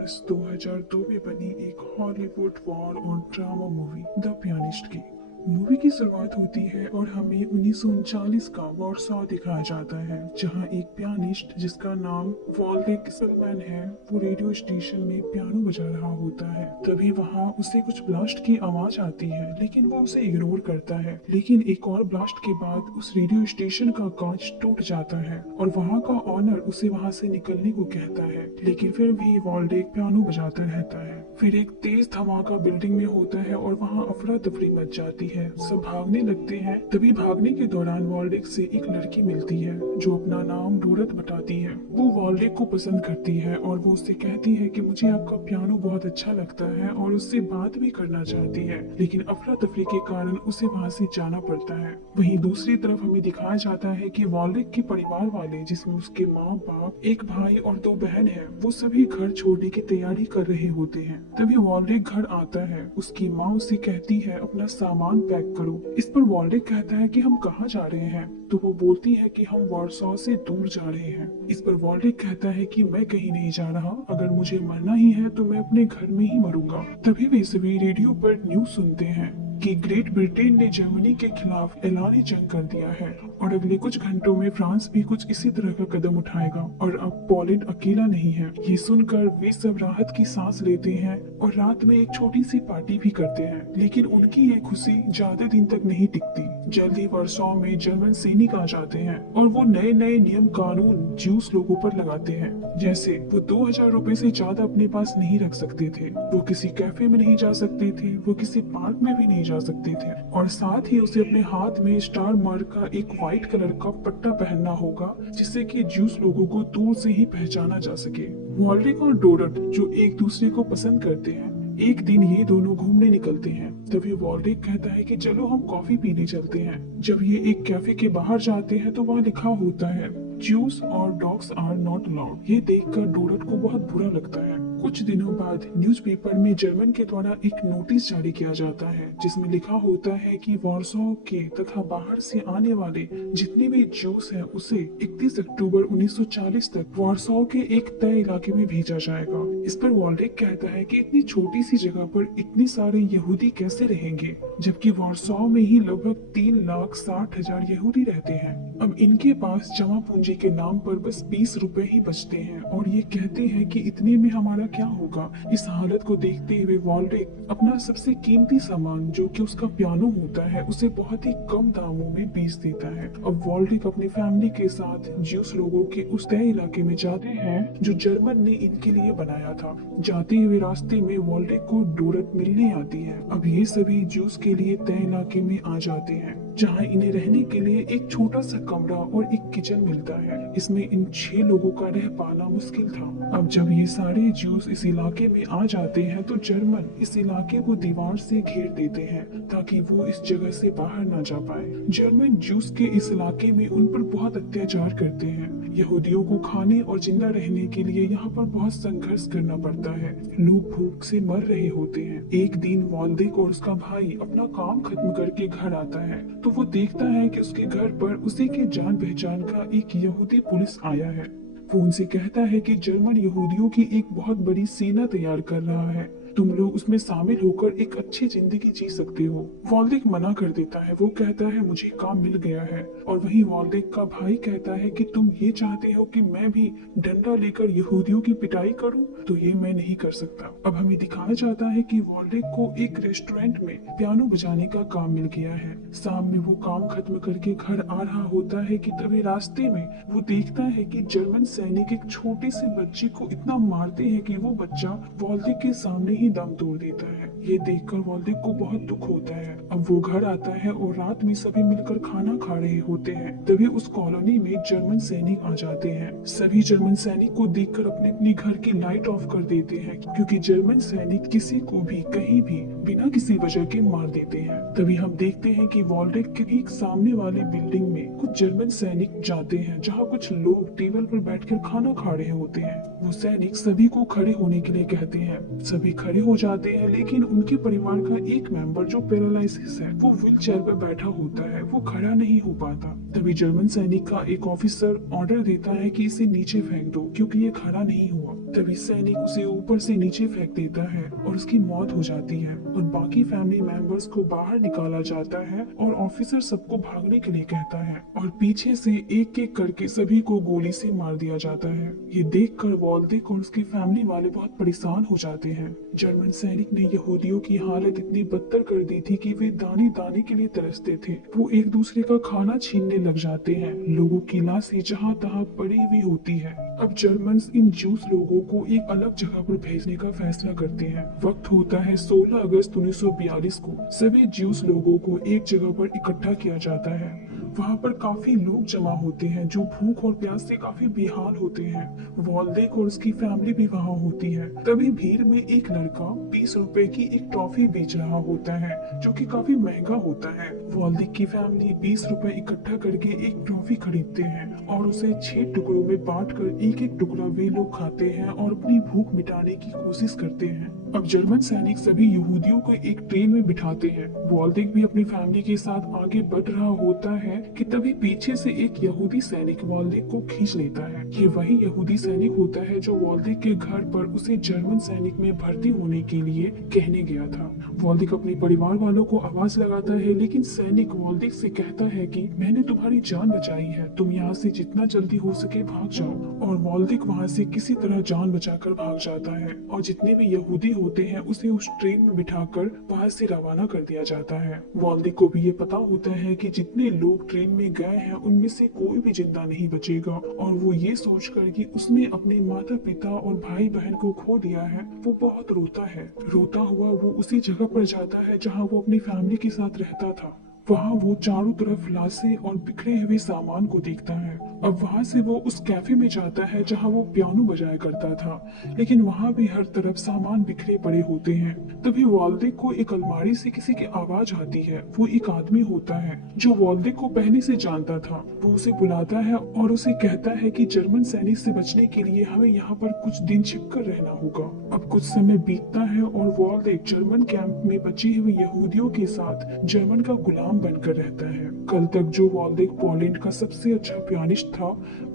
2002 में बनी एक हॉलीवुड वॉर और ड्रामा मूवी द पियानिस्ट की। मूवी की शुरुआत होती है और हमें 1939 का वॉरसॉ दिखाया जाता है, जहां एक पियानिस्ट जिसका नाम वॉल्डेक स्पेलमैन है, वो रेडियो स्टेशन में पियानो बजा रहा होता है। तभी वहां उसे कुछ ब्लास्ट की आवाज आती है, लेकिन वो उसे इग्नोर करता है। लेकिन एक और ब्लास्ट के बाद उस रेडियो स्टेशन का कांच टूट जाता है और वहां का ऑनर उसे वहां से निकलने को कहता है, लेकिन फिर भी वॉल्डेक पियानो बजाता रहता है। फिर एक तेज धमाका बिल्डिंग में होता है और वहां अफरा तफरी मच जाती है। सब भागने लगते हैं। तभी भागने के दौरान वॉल्डेक से एक लड़की मिलती है जो अपना नाम डोरथ बताती है। वो वॉल्डेक को पसंद करती है और वो उससे कहती है कि मुझे आपका पियानो बहुत अच्छा लगता है और उससे बात भी करना चाहती है, लेकिन अफरा तफरी के कारण उसे वहाँ से जाना पड़ता है। वहीं दूसरी तरफ हमें दिखाया जाता है कि वॉल्डेक के परिवार वाले, जिसमें उसके माँ बाप, एक भाई और 2 बहन है, वो सभी घर छोड़ने की तैयारी कर रहे होते हैं। तभी वॉल्डेक घर आता है। उसकी माँ उसे कहती है अपना सामान पैक करो। इस पर वॉल्डेक कहता है कि हम कहाँ जा रहे हैं, तो वो बोलती है कि हम वॉरसॉ से दूर जा रहे हैं। इस पर वॉल्डेक कहता है कि मैं कहीं नहीं जा रहा, अगर मुझे मरना ही है तो मैं अपने घर में ही मरूंगा। तभी वे सभी रेडियो पर न्यूज सुनते हैं कि ग्रेट ब्रिटेन ने जर्मनी के खिलाफ ऐलान जंग कर दिया है और अगले कुछ घंटों में फ्रांस भी कुछ इसी तरह का कदम उठाएगा और अब पोलैंड अकेला नहीं है। ये सुनकर वे सब राहत की सांस लेते हैं और रात में एक छोटी सी पार्टी भी करते हैं, लेकिन उनकी ये खुशी ज्यादा दिन तक नहीं टिकती। जल्दी वर्सॉ में जर्मन सैनिक आ जाते हैं और वो नए नए नियम कानून ज्यूस लोगों पर लगाते हैं, जैसे वो 2000 रुपए से ज्यादा अपने पास नहीं रख सकते थे, वो किसी कैफे में नहीं जा सकते थे, वो किसी पार्क में भी नहीं जा सकते थे, और साथ ही उसे अपने हाथ में स्टार मार्क का एक व्हाइट कलर का पट्टा पहनना होगा, जिससे कि ज्यूस लोगों को दूर से ही पहचाना जा सके। वॉल्डेक और डोरथ जो एक दूसरे को पसंद करते हैं, एक दिन ये दोनों घूमने निकलते हैं। तभी वॉल्डेक कहता है कि चलो हम कॉफी पीने चलते हैं। जब ये एक कैफे के बाहर जाते हैं तो वहाँ लिखा होता है ज्यूस और डॉग्स आर नॉट अलाउड। ये देखकर डोरथ को बहुत बुरा लगता है। कुछ दिनों बाद न्यूज़पेपर में जर्मन के द्वारा एक नोटिस जारी किया जाता है, जिसमें लिखा होता है कि वॉरसॉ के तथा बाहर से आने वाले जितने भी ज्यूस हैं उसे 31 अक्टूबर 1940 तक वॉरसॉ के एक तय इलाके में भेजा जाएगा। इस पर वॉल्डेक कहता है कि इतनी छोटी सी जगह पर इतने सारे यहूदी कैसे रहेंगे, जबकि वॉरसॉ में ही लगभग 3,60,000 यहूदी रहते हैं। अब इनके पास जमा पूंजी के नाम पर बस 20 रुपए ही बचते हैं और ये कहते हैं कि इतने में हमारा क्या होगा। इस हालत को देखते हुए वॉल्डेक अपना सबसे कीमती सामान, जो कि उसका पियानो होता है, उसे बहुत ही कम दामों में बेच देता है। अब वॉल्डेक अपनी फैमिली के साथ ज्यूस लोगों के उस तय इलाके में जाते हैं जो जर्मन ने इनके लिए बनाया था। जाते हुए रास्ते में वॉल्डेक को डोरथ मिलने आती है। अब ये सभी ज्यूस के लिए तय इलाके में आ जाते हैं, जहाँ इन्हें रहने के लिए एक छोटा सा कमरा और एक किचन मिलता है। इसमें इन 6 लोगों का रह पाना मुश्किल था। अब जब ये सारे ज्यूस इस इलाके में आ जाते हैं तो जर्मन इस इलाके को दीवार से घेर देते हैं ताकि वो इस जगह से बाहर ना जा पाए। जर्मन ज्यूस के इस इलाके में उन पर बहुत अत्याचार करते हैं। यहूदियों को खाने और जिंदा रहने के लिए यहाँ पर बहुत संघर्ष करना पड़ता है। लोग भूख से मर रहे होते हैं। एक दिन वॉल्डेक और उसका भाई अपना काम खत्म करके घर आता है तो वो देखता है कि उसके घर पर उसी के जान पहचान का एक यहूदी पुलिस आया है। वो उनसे कहता है कि जर्मन यहूदियों की एक बहुत बड़ी सेना तैयार कर रहा है, तुम लोग उसमें शामिल होकर एक अच्छी जिंदगी जी सकते हो। वॉल्डेक मना कर देता है। वो कहता है मुझे काम मिल गया है। और वहीं वॉल्डेक का भाई कहता है कि तुम ये चाहते हो कि मैं भी डंडा लेकर यहूदियों की पिटाई करूं, तो ये मैं नहीं कर सकता। अब हमें दिखाया जाता है कि वॉल्डेक को एक रेस्टोरेंट में पियानो बजाने का काम मिल गया है। शाम में वो काम खत्म करके घर आ रहा होता है कि तभी रास्ते में वो देखता है कि जर्मन सैनिक एक छोटे से बच्चे को इतना मारते हैं कि वो बच्चा वॉल्डेक के सामने ही दम तोड़ देता है। ये देखकर वॉल्डेक को बहुत दुख होता है। अब वो घर आता है और रात में सभी मिलकर खाना खा रहे होते हैं। तभी उस कॉलोनी में जर्मन सैनिक आ जाते हैं। सभी जर्मन सैनिक को देखकर अपने अपनी घर की लाइट ऑफ कर देते हैं, क्योंकि जर्मन सैनिक किसी को भी कहीं भी बिना किसी वजह के मार देते हैं। तभी हम देखते हैं कि वॉल्डेक के ठीक सामने वाली बिल्डिंग में कुछ जर्मन सैनिक जाते हैं, जहाँ कुछ लोग टेबल पर बैठकर खाना खा रहे होते हैं। वो सैनिक सभी को खड़े होने के लिए कहते हैं। सभी खड़े हो जाते हैं, लेकिन उनके परिवार का एक मेंबर जो पैरालिसिस है, वो व्हील चेयर पर बैठा होता है, वो खड़ा नहीं हो पाता। तभी जर्मन सैनिक का एक ऑफिसर ऑर्डर देता है कि इसे नीचे फेंक दो, क्योंकि ये खड़ा नहीं हुआ। तभी सैनिक उसे ऊपर से नीचे फेंक देता है और उसकी मौत हो जाती है और बाकी फैमिली मेंबर्स को बाहर निकाला जाता है और ऑफिसर सबको भागने के लिए कहता है और पीछे से एक एक करके सभी को गोली से मार दिया जाता है। ये देखकर वॉल्डिक और उसकी फैमिली वाले बहुत परेशान हो जाते हैं। जर्मन सैनिक ने यहूदियों की हालत इतनी बदतर कर दी थी कि वे दाने दाने के लिए तरसते थे। वो एक दूसरे का खाना छीनने लग जाते हैं। लोगों की लाशें जहाँ तहाँ पड़ी हुई होती है। अब जर्मन इन जूस लोगों को एक अलग जगह पर भेजने का फैसला करते हैं। वक्त होता है 16 अगस्त 1942 को। सभी ज्यूस लोगों को एक जगह पर इकट्ठा किया जाता है। वहाँ पर काफी लोग जमा होते हैं जो भूख और प्यास से काफी बेहाल होते हैं। वॉल्डेक और उसकी फैमिली भी वहाँ होती है। तभी भीड़ में एक लड़का 20 रुपए की एक टॉफी बेच रहा होता है जो कि काफी महंगा होता है। वॉल्डेक की फैमिली 20 रुपए इकट्ठा करके एक टॉफी खरीदते हैं और उसे 6 टुकड़ों में बांटकर एक एक टुकड़ा वे लोग खाते हैं और अपनी भूख मिटाने की कोशिश करते हैं। अब जर्मन सैनिक सभी यहूदियों को एक ट्रेन में बिठाते हैं। वॉल्डेक भी अपनी फैमिली के साथ आगे बढ़ रहा होता है कि तभी पीछे से एक यहूदी सैनिक वॉल्डेक को खींच लेता है। ये वही यहूदी सैनिक होता है जो वॉल्डेक के घर पर उसे जर्मन सैनिक में भर्ती होने के लिए कहने गया था। वॉल्डेक अपने परिवार वालों को आवाज लगाता है, लेकिन सैनिक वॉल्डेक से कहता है कि मैंने तुम्हारी जान बचाई है, तुम यहाँ से जितना जल्दी हो सके भाग जाओ। और वॉल्डेक वहाँ से किसी तरह जान बचाकर भाग जाता है और जितने भी यहूदी होते हैं उसे उस ट्रेन में बिठाकर वहाँ से रवाना कर दिया जाता है। वॉल्डेक को भी ये पता होता है कि जितने लोग ट्रेन में गए हैं उनमें से कोई भी जिंदा नहीं बचेगा और वो ये सोचकर कि उसने अपने माता पिता और भाई बहन को खो दिया है, वो बहुत रोता है। रोता हुआ वो उसी जगह पर जाता है जहाँ वो अपनी फैमिली के साथ रहता था। वहाँ वो चारों तरफ लाशें और बिखरे हुए सामान को देखता है। अब वहाँ से वो उस कैफे में जाता है जहाँ वो पियानो बजाया करता था, लेकिन वहाँ भी हर तरफ सामान बिखरे पड़े होते हैं। तभी वॉल्डेक को एक अलमारी से किसी की आवाज आती है। वो एक आदमी होता है जो वॉल्डेक को पहले से जानता था। वो उसे बुलाता है और उसे कहता है कि जर्मन सैनिक से बचने के लिए हमें यहाँ पर कुछ दिन छिपकर रहना होगा। अब कुछ समय बीतता है और वॉल्डेक जर्मन कैंप में बची हुई यहूदियों के साथ जर्मन का गुलाम बनकर रहता है। कल तक जो वॉल्डेक पोलैंड का सबसे अच्छा पियानिस्ट था,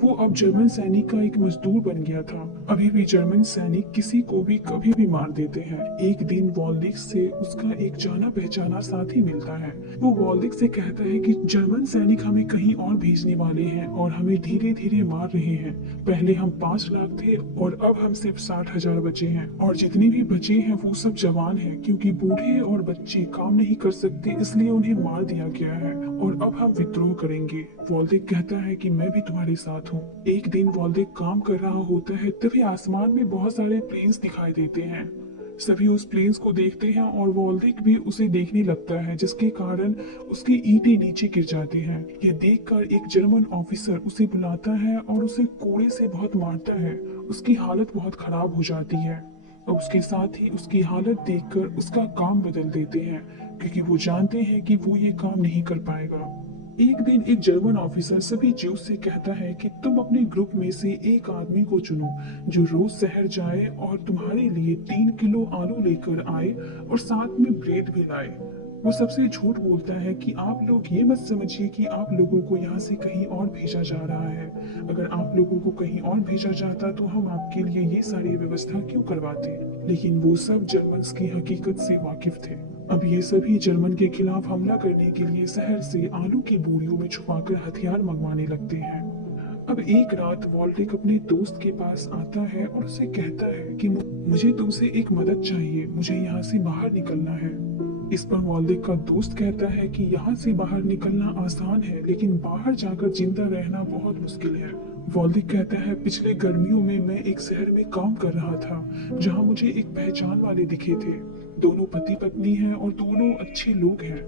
वो अब जर्मन सैनिक का एक मजदूर बन गया था। अभी भी जर्मन सैनिक किसी को भी कभी भी मार देते हैं। एक दिन वॉल्डेक से उसका एक जाना पहचाना साथी मिलता है। वो वॉल्डेक से कहता है कि जर्मन सैनिक हमें कहीं और भेजने वाले हैं और हमें धीरे धीरे मार रहे हैं। पहले हम 5 लाख थे और अब हम सिर्फ 60,000 बचे हैं और जितने भी बचे हैं वो सब जवान हैं, क्योंकि बूढ़े और बच्चे काम नहीं कर सकते इसलिए उन्हें मार दिया गया है और अब हम विद्रोह करेंगे। वॉल्डेक कहता है कि मैं भी तुम्हारे साथ हूँ। एक दिन वॉल्डेक काम कर रहा होता है, तभी आसमान में बहुत सारे प्लेन्स दिखाई देते हैं। सभी उस प्लेन्स को देखते हैं और वॉल्डेक भी उसे देखने लगता है, जिसके कारण उसकी ईंटें नीचे गिर जाती हैं। ये देखकर एक जर्मन ऑफिसर उसे बुलाता है और उसे कोड़े से बहुत मारता है। उसकी हालत बहुत खराब हो जाती है और उसके साथ ही उसकी हालत देखकर उसका काम बदल देते हैं, क्योंकि वो जानते हैं कि वो ये काम नहीं कर पाएगा। एक दिन एक जर्मन ऑफिसर सभी ज्यूस से कहता है कि तुम अपने ग्रुप में से एक आदमी को चुनो जो रोज शहर जाए और तुम्हारे लिए 3 किलो आलू लेकर आए और साथ में ब्रेड भी लाए। वो सबसे झूठ बोलता है कि आप लोग ये मत समझिए कि आप लोगों को यहाँ से कहीं और भेजा जा रहा है। अगर आप लोगों को कहीं और भेजा जाता तो हम आपके लिए ये सारी व्यवस्था क्यों करवाते। लेकिन वो सब जर्मन्स की हकीकत से वाकिफ थे। अब ये सभी जर्मन के खिलाफ हमला करने के लिए शहर से आलू की बोरियों में छुपाकर हथियार मंगवाने लगते हैं। अब एक रात वॉल्डेक अपने दोस्त के पास आता है और उसे कहता है कि मुझे तुमसे एक मदद चाहिए, मुझे यहाँ से बाहर निकलना है। इस पर वॉल्डेक का दोस्त कहता है कि यहाँ से बाहर निकलना आसान है, लेकिन बाहर जाकर जिंदा रहना बहुत मुश्किल है। वॉल्डेक कहता है पिछले गर्मियों में मैं एक शहर में काम कर रहा था जहाँ मुझे एक पहचान वाले दिखे थे। दोनों पति पत्नी हैं और दोनों अच्छे लोग हैं।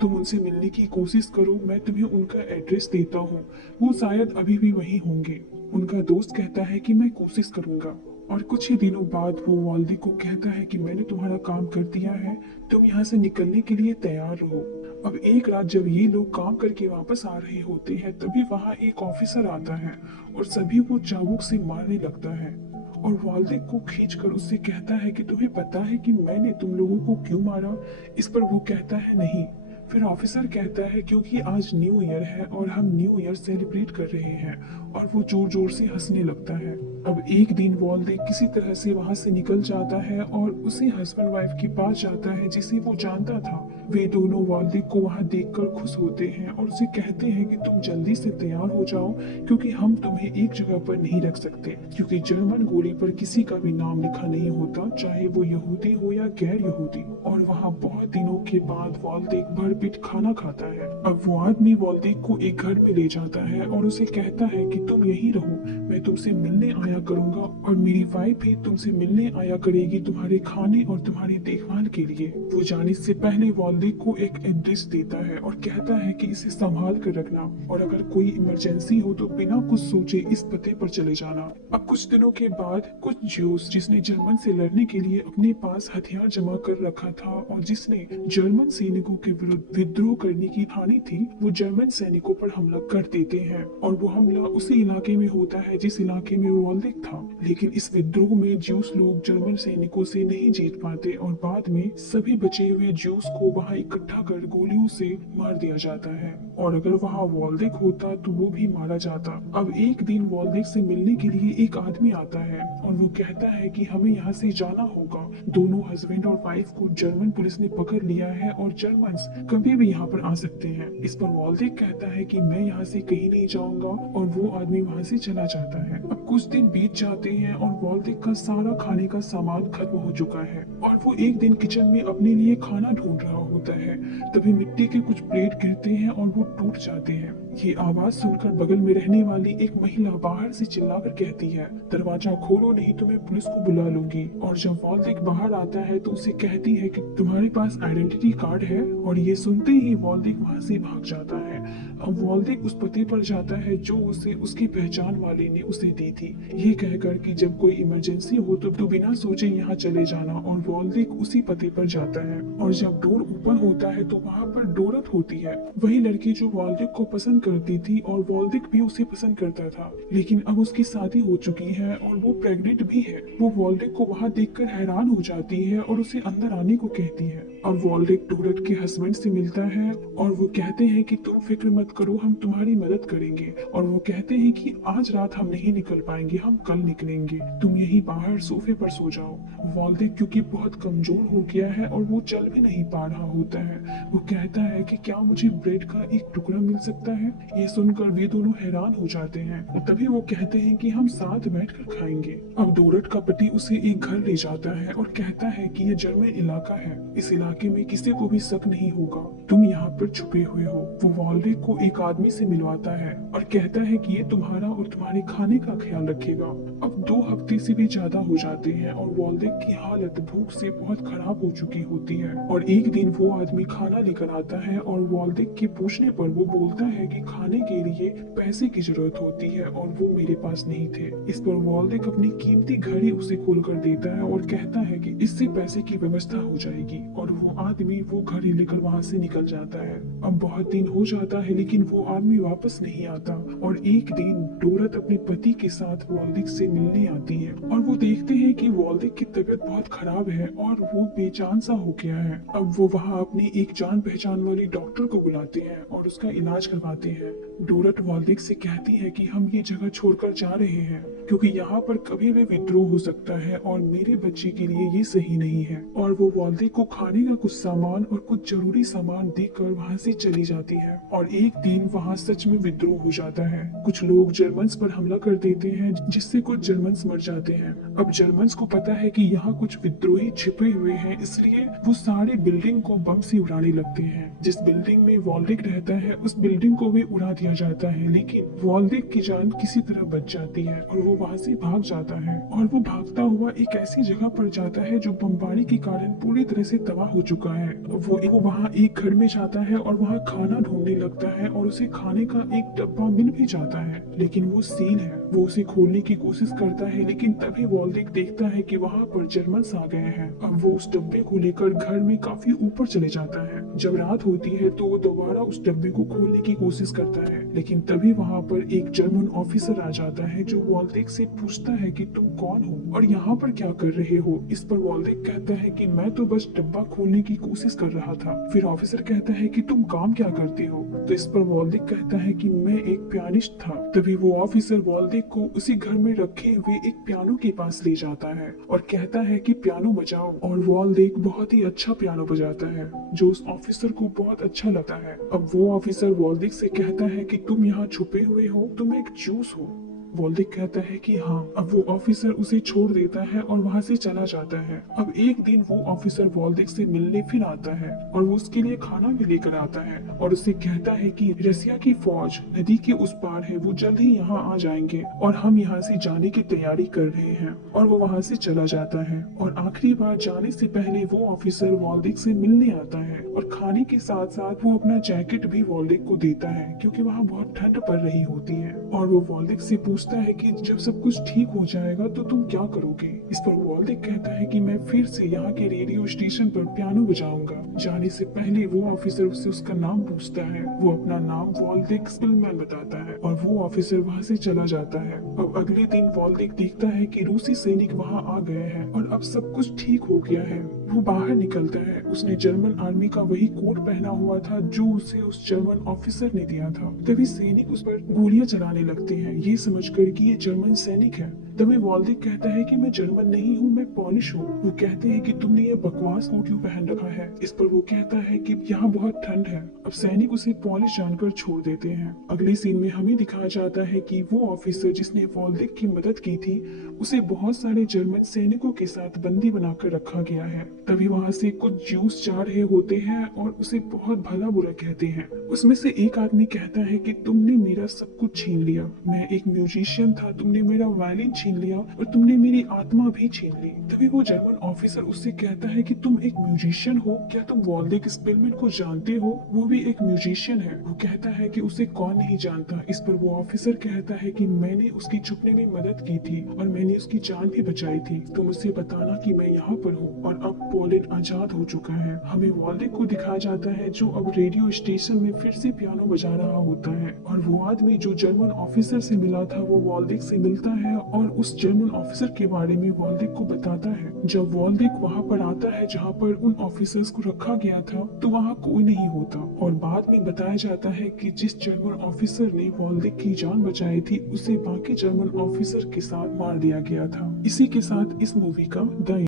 तुम उनसे मिलने की कोशिश करो, मैं तुम्हें उनका एड्रेस देता हूँ, वो शायद अभी भी वहीं होंगे। उनका दोस्त कहता है कि मैं कोशिश करूंगा। और कुछ ही दिनों बाद वो वॉल्डेक को कहता है कि मैंने तुम्हारा काम कर दिया है, तुम यहाँ से निकलने के लिए तैयार रहो। अब एक रात जब ये लोग काम करके वापस आ रहे होते हैं, तभी वहाँ एक ऑफिसर आता है और सभी को चाबुक से मारने लगता है और वॉल्डेक को खींचकर उससे कहता है कि तुम्हें पता है कि मैंने तुम लोगों को क्यों मारा। इस पर वो कहता है नहीं। फिर ऑफिसर कहता है क्योंकि आज न्यू ईयर है और हम न्यू ईयर सेलिब्रेट कर रहे हैं, और वो जोर जोर से हंसने लगता है। अब एक दिन वॉल्डेक किसी तरह से वहां से निकल जाता है और उसी हस्बैंड वाइफ के पास जाता है जिसे वो जानता था। वे दोनों वॉल्डेक को वहां देखकर खुश होते हैं और उसे कहते हैं कि तुम जल्दी से तैयार हो जाओ, क्योंकि हम तुम्हें एक जगह पर नहीं रख सकते, क्योंकि जर्मन गोली पर किसी का भी नाम लिखा नहीं होता, चाहे वो यहूदी हो या गैर यहूदी। और वहाँ बहुत दिनों के बाद वॉल्डेक भरपेट खाना खाता है। अब वो आदमी वॉल्डेक को एक घर में ले जाता है और उसे कहता है कि तुम यहीं रहो, मैं तुमसे मिलने आया करूंगा और मेरी वाइफ भी तुमसे मिलने आया करेगी तुम्हारे खाने और तुम्हारी देखभाल के लिए। वो जाने से पहले वॉल्डेक को एक एड्रेस देता है और कहता है कि इसे संभाल कर रखना और अगर कोई इमरजेंसी हो तो बिना कुछ सोचे इस पते पर चले जाना। अब कुछ दिनों के बाद कुछ ज्यूस जिसने जर्मन से लड़ने के लिए अपने पास हथियार जमा कर रखा था और जिसने जर्मन सैनिकों के विरुद्ध विद्रोह करने की ठानी थी, वो जर्मन सैनिकों पर हमला कर देते हैं और वो हमला उसी इलाके में होता है जिस इलाके में वॉल्डेक था। लेकिन इस विद्रोह में ज्यूस लोग जर्मन सैनिकों से नहीं जीत पाते और बाद में सभी बचे हुए ज्यूस को वहां इकट्ठा कर गोलियों से मार दिया जाता है और अगर वहां वॉल्डेक होता तो वो भी मारा जाता। अब एक दिन वॉल्डेक से मिलने के लिए एक आदमी आता है और वो कहता है कि हमें यहाँ से जाना होगा। दोनों हस्बैंड और वाइफ को जर्मन पुलिस ने पकड़ लिया है और जर्मन्स कभी भी यहाँ पर आ सकते हैं। इस पर वॉल्डेक कहता है कि मैं यहाँ से कहीं नहीं जाऊंगा और वो आदमी वहाँ से चला जाता है। अब कुछ दिन बीत जाते हैं और वॉल्डेक का सारा खाने का सामान खत्म हो चुका है और वो एक दिन किचन में अपने लिए खाना ढूंढ रहा होता है। तभी मिट्टी के कुछ प्लेट गिरते हैं और वो टूट जाते हैं। ये आवाज सुनकर बगल में रहने वाली एक महिला बाहर से चिल्लाकर कहती है, दरवाजा खोलो नहीं तो मैं पुलिस को बुला लूंगी। और जब वॉल्डेक बाहर आता है तो उसे कहती है कि तुम्हारे पास आइडेंटिटी कार्ड है, और ये सुनते ही वॉल्डेक वहां से भाग जाता है। अब वॉल्डेक उस पते पर जाता है जो उसे उसकी पहचान वाले ने उसे दी थी, ये कहकर कि जब कोई इमरजेंसी हो तो बिना सोचे यहाँ चले जाना। और वॉल्डेक उसी पते पर जाता है और जब डोर ओपन होता है तो वहाँ पर डोरथ होती है, वही लड़की जो वॉल्डेक को पसंद करती थी और वॉल्डेक भी उसे पसंद करता था। लेकिन अब उसकी शादी हो चुकी है और वो प्रेग्नेंट भी है। वो वॉल्डेक को वहाँ देखकर हैरान हो जाती है और उसे अंदर आने को कहती है। अब वॉल्डेक डोरथ के हस्बैंड से मिलता है और वो कहते हैं कि तुम फिक्र मत करो, हम तुम्हारी मदद करेंगे। और वो कहते हैं कि आज रात हम नहीं निकल पाएंगे, हम कल निकलेंगे, तुम यहीं बाहर सोफे पर सो जाओ। वॉल्डेक क्योंकि बहुत कमजोर हो गया है और वो चल भी नहीं पा रहा होता है, वो कहता है कि क्या मुझे ब्रेड का एक टुकड़ा मिल सकता है। ये सुनकर वे दोनों हैरान हो जाते हैं और तभी वो कहते हैं कि हम साथ बैठकर खाएंगे। अब डोरथ का पति उसे एक घर ले जाता है और कहता है कि ये जर्मन इलाका है, इस इलाके में किसी को भी शक नहीं होगा, तुम यहाँ पर छुपे हुए हो। वो वॉल्डेक को एक आदमी से मिलवाता है और कहता है कि ये तुम्हारा और तुम्हारे खाने का ख्याल रखेगा। अब 2 हफ्ते से भी ज्यादा हो जाते हैं और वॉल्डेक की हालत भूख से बहुत खराब हो चुकी होती है। और एक दिन वो आदमी खाना लेकर आता है और वॉल्डेक के पूछने पर वो बोलता है कि खाने के लिए पैसे की जरूरत होती है और वो मेरे पास नहीं थे। इस पर वॉल्डेक अपनी कीमती घड़ी उसे खोल कर देता है और कहता है कि इससे पैसे की व्यवस्था हो जाएगी। और वो आदमी वो घड़ी लेकर वहाँ से निकल जाता है। अब बहुत दिन हो जाता है लेकिन वो आदमी वापस नहीं आता और एक दिन डोरथ अपने पति के साथ वॉल्डेक से मिलने आती है और वो देखते हैं कि वॉल्डेक की तबीयत बहुत खराब है और वो बेजान सा हो गया है। अब वो वहाँ अपनी एक जान पहचान वाली डॉक्टर को बुलाते हैं और उसका इलाज करवाते हैं। डोरथ वॉल्डेक से कहती है कि हम ये जगह छोड़कर जा रहे हैं क्योंकि यहाँ पर कभी भी विद्रोह हो सकता है और मेरे बच्चे के लिए ये सही नहीं है। और वो वॉल्डेक को खाने का कुछ सामान और कुछ जरूरी सामान देकर वहाँ से चली जाती है। और एक दिन वहाँ सच में विद्रोह हो जाता है, कुछ लोग जर्मन्स पर हमला कर देते हैं जिससे कुछ जर्मन्स मर जाते हैं। अब जर्मन्स को पता है कि यहाँ कुछ विद्रोही छिपे हुए हैं, इसलिए वो सारे बिल्डिंग को बम से उड़ाने लगते हैं। जिस बिल्डिंग में वॉल्डेक रहता है उस बिल्डिंग को भी उड़ा दिया जाता है, लेकिन वॉल्डेक की जान किसी तरह बच जाती है और वो वहाँ से भाग जाता है। और वो भागता हुआ एक ऐसी जगह पर जाता है जो बमबारी के कारण पूरी तरह से तबाह हो चुका है। वो वहाँ एक घर में जाता है और वहाँ खाना ढूंढने लगता है और उसे खाने का एक डब्बा मिल भी जाता है, लेकिन वो सील है। वो उसे खोलने की कोशिश करता है लेकिन तभी वॉल्डेक देखता है कि वहाँ पर जर्मन्स आ गए हैं। अब वो उस डब्बे को लेकर घर में काफी ऊपर चले जाता है। जब रात होती है तो वो दोबारा उस डब्बे को खोलने की कोशिश करता है, लेकिन तभी वहाँ पर एक जर्मन ऑफिसर आ जाता है जो वॉल्डेक से पूछता है कि तुम कौन हो और यहाँ पर क्या कर रहे हो। इस पर वॉल्डेक कहता है कि मैं तो बस डब्बा खोलने की कोशिश कर रहा था। फिर ऑफिसर कहता है कि तुम काम क्या करते हो। तो इस पर वॉल्डेक कहता है कि मैं एक पियानिस्ट था। तभी वो ऑफिसर वॉल्डेक वॉल्डिक को उसी घर में रखे हुए एक पियानो के पास ले जाता है और कहता है कि पियानो बजाओ, और वॉल्डिक बहुत ही अच्छा पियानो बजाता है जो उस ऑफिसर को बहुत अच्छा लगता है। अब वो ऑफिसर वॉल्डिक से कहता है कि तुम यहाँ छुपे हुए हो, तुम एक जूस हो। वॉल्डिक कहता है कि हाँ। अब वो ऑफिसर उसे छोड़ देता है और वहाँ से चला जाता है। अब एक दिन वो ऑफिसर वॉल्डिक से मिलने फिर आता है और वो उसके लिए खाना भी लेकर आता है और उसे कहता है कि रसिया की फौज नदी के उस पार है, वो जल्द ही यहाँ आ जाएंगे और हम यहाँ से जाने की तैयारी कर रहे हैं। और वो वहाँ से चला जाता है और आखिरी बार जाने से पहले वो ऑफिसर वॉल्डिक से मिलने आता है और खाने के साथ साथ वो अपना जैकेट भी वॉल्डिक को देता है क्योंकि वहाँ बहुत ठंड पड़ रही होती है। और वो वॉल्डिक से पूछता है कि जब सब कुछ ठीक हो जाएगा तो तुम क्या करोगे। इस पर वॉल्डिक कहता है कि मैं फिर से यहाँ के रेडियो स्टेशन पर पियानो बजाऊंगा। जाने से पहले वो ऑफिसर उससे उसका नाम पूछता है। वो अपना नाम वॉल्डिक स्पिलमैन बताता है और वो ऑफिसर वहाँ से चला जाता है। अब अगले दिन वॉल्डिक देखता है कि रूसी सैनिक वहाँ आ गए हैं और अब सब कुछ ठीक हो गया है। वो बाहर निकलता है। उसने जर्मन आर्मी का वही कोट पहना हुआ था जो उसे उस जर्मन ऑफिसर ने दिया था। तभी सैनिक उस पर गोलियां चलाने लगते हैं, ये समझकर कि ये जर्मन सैनिक है। तभी वॉल्डिक कहता है कि मैं जर्मन नहीं हूँ, मैं पॉलिश हूँ। वो कहते हैं कि तुमने ये बकवास कोट क्यों पहन रखा है। इस पर वो कहता है कि यहाँ बहुत ठंड है। अब सैनिक उसे पॉलिश जानकर छोड़ देते हैं। अगले सीन में हमें दिखाया जाता है कि वो ऑफिसर जिसने वॉल्डिक की मदद की थी उसे बहुत सारे जर्मन सैनिकों के साथ बंदी बनाकर रखा गया है। तभी वहाँ से कुछ जूस जा रहे होते हैं और उसे बहुत भला बुरा कहते हैं। उसमें से एक आदमी कहता है कि तुमने मेरा सब कुछ छीन लिया, मैं एक म्यूजिशियन था, तुमने मेरा वायलिन छीन लिया और तुमने मेरी आत्मा भी छीन ली। तभी वो जर्मन ऑफिसर उससे कहता है कि तुम एक म्यूजिशियन हो, क्या तुम वॉल्डिक स्पिलमैन को जानते हो, वो भी एक म्यूजिशियन है। वो कहता है कि उसे कौन नहीं जानता। इस पर वो ऑफिसर कहता है कि मैंने उसकी छुपने में मदद की थी और मैंने उसकी जान भी बचाई थी, तो मुझसे बताना कि मैं यहाँ पर हूँ। और अब पोलैंड आजाद हो चुका है। हमें वॉल्डिक को दिखाया जाता है जो अब रेडियो स्टेशन में फिर से पियानो बजा रहा होता है और वो आदमी जो जर्मन ऑफिसर से मिला था वो वॉल्डिक से मिलता है और उस जर्मन ऑफिसर के बारे में वॉल्डिक को बताता है। जब वॉल्डिक वहाँ पर आता है जहाँ पर उन ऑफिसर्स को रखा गया था तो वहाँ कोई नहीं होता और बाद में बताया जाता है कि जिस जर्मन ऑफिसर ने वॉल्डिक की जान बचाई थी उसे बाकी जर्मन ऑफिसर के साथ मार दिया गया था। इसी के साथ इस मूवी का द